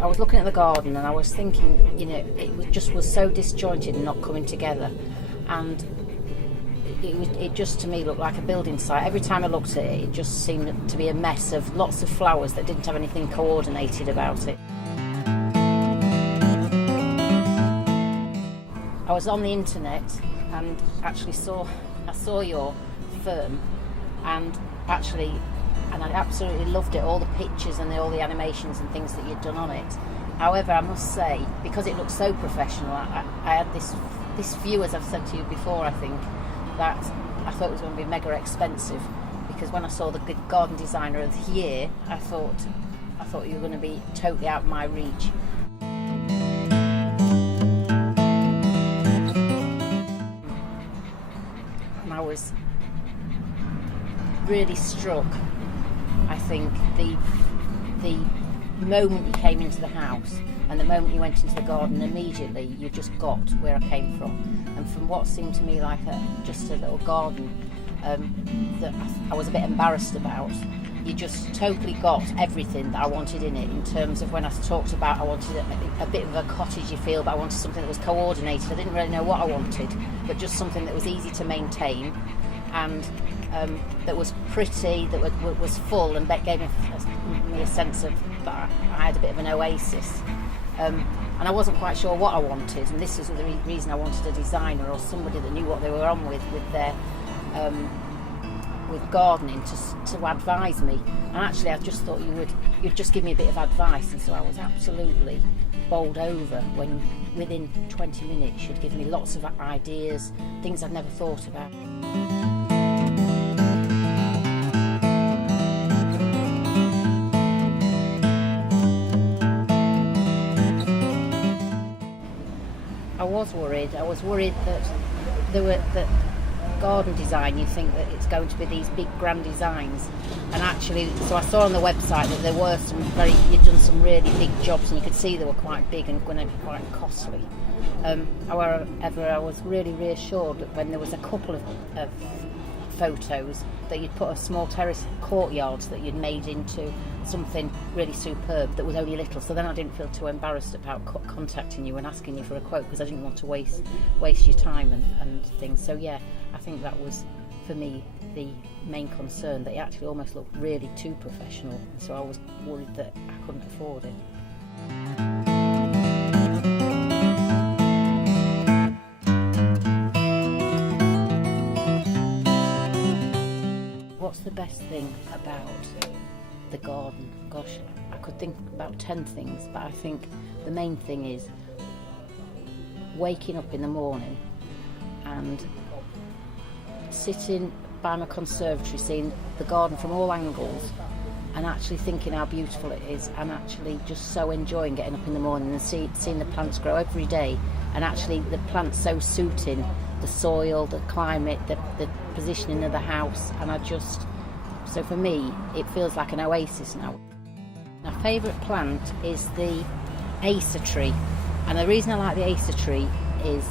I was looking at the garden and I was thinking, it was so disjointed and not coming together, and it just to me looked like a building site. Every time I looked at it, it just seemed to be a mess of lots of flowers that didn't have anything coordinated about it. I was on the internet and actually I saw your firm, and I absolutely loved it, all the pictures and all the animations and things that you'd done on it. However, I must say, because it looked so professional, I had this view, as I've said to you before, I think, that I thought it was going to be mega expensive, because when I saw the garden designer of the year, I thought you were going to be totally out of my reach. And I was really struck, I think, the moment you came into the house and the moment you went into the garden, immediately you just got where I came from. And from what seemed to me like just a little garden that I was a bit embarrassed about, you just totally got everything that I wanted in it, in terms of when I talked about I wanted a bit of a cottagey feel, but I wanted something that was coordinated. I didn't really know what I wanted, but just something that was easy to maintain, and that was pretty, that was full, and that gave me a sense of that I had a bit of an oasis. And I wasn't quite sure what I wanted, and this was the reason I wanted a designer or somebody that knew what they were on with their with gardening to advise me. And actually, I just thought you'd just give me a bit of advice, and so I was absolutely bowled over when within 20 minutes you'd give me lots of ideas, things I'd never thought about. I was worried that garden design, you think that it's going to be these big grand designs, and actually, so I saw on the website that there were you'd done some really big jobs, and you could see they were quite big and going to be quite costly. However, I was really reassured that when there was a couple of photos that you'd put a small terrace courtyard that you'd made into something really superb that was only little, so then I didn't feel too embarrassed about contacting you and asking you for a quote, because I didn't want to waste your time and things. So yeah, I think that was for me the main concern, that it actually almost looked really too professional, so I was worried that I couldn't afford it. What's the best thing about the garden? Gosh, I could think about 10 things, but I think the main thing is waking up in the morning and sitting by my conservatory, seeing the garden from all angles, and actually thinking how beautiful it is, and actually just so enjoying getting up in the morning and seeing the plants grow every day, and actually the plants so suiting the soil, the climate, the positioning of the house, and so for me it feels like an oasis now. My favourite plant is the Acer tree, and the reason I like the Acer tree is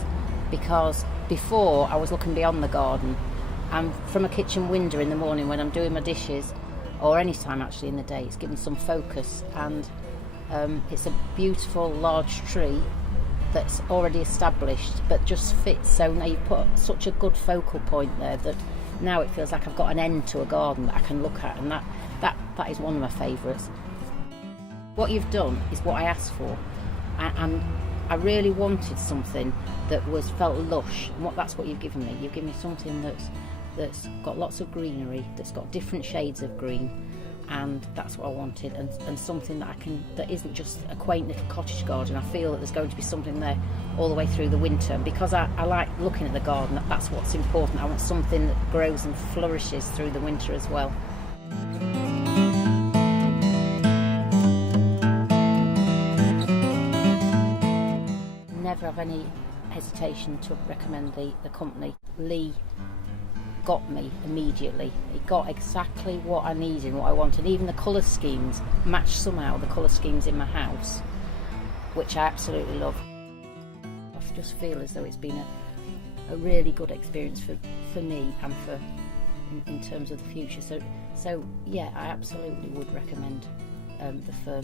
because before I was looking beyond the garden, and from a kitchen window in the morning when I'm doing my dishes, or any time actually in the day, it's given some focus, and it's a beautiful large tree that's already established but just fits. So now you put such a good focal point there that now it feels like I've got an end to a garden that I can look at, and that is one of my favourites. What you've done is what I asked for, and I really wanted something that felt lush, and that's what you've given me. You've given me something that's got lots of greenery, that's got different shades of green, and that's what I wanted, and something that isn't just a quaint little cottage garden. I feel that there's going to be something there all the way through the winter, and because I like looking at the garden, that's what's important. I want something that grows and flourishes through the winter as well. Never have any hesitation to recommend the company. Lee got me immediately. It got exactly what I needed, what I wanted. Even the colour schemes matched somehow the colour schemes in my house, which I absolutely love. I just feel as though it's been a really good experience for me and for in terms of the future. So yeah, I absolutely would recommend the firm.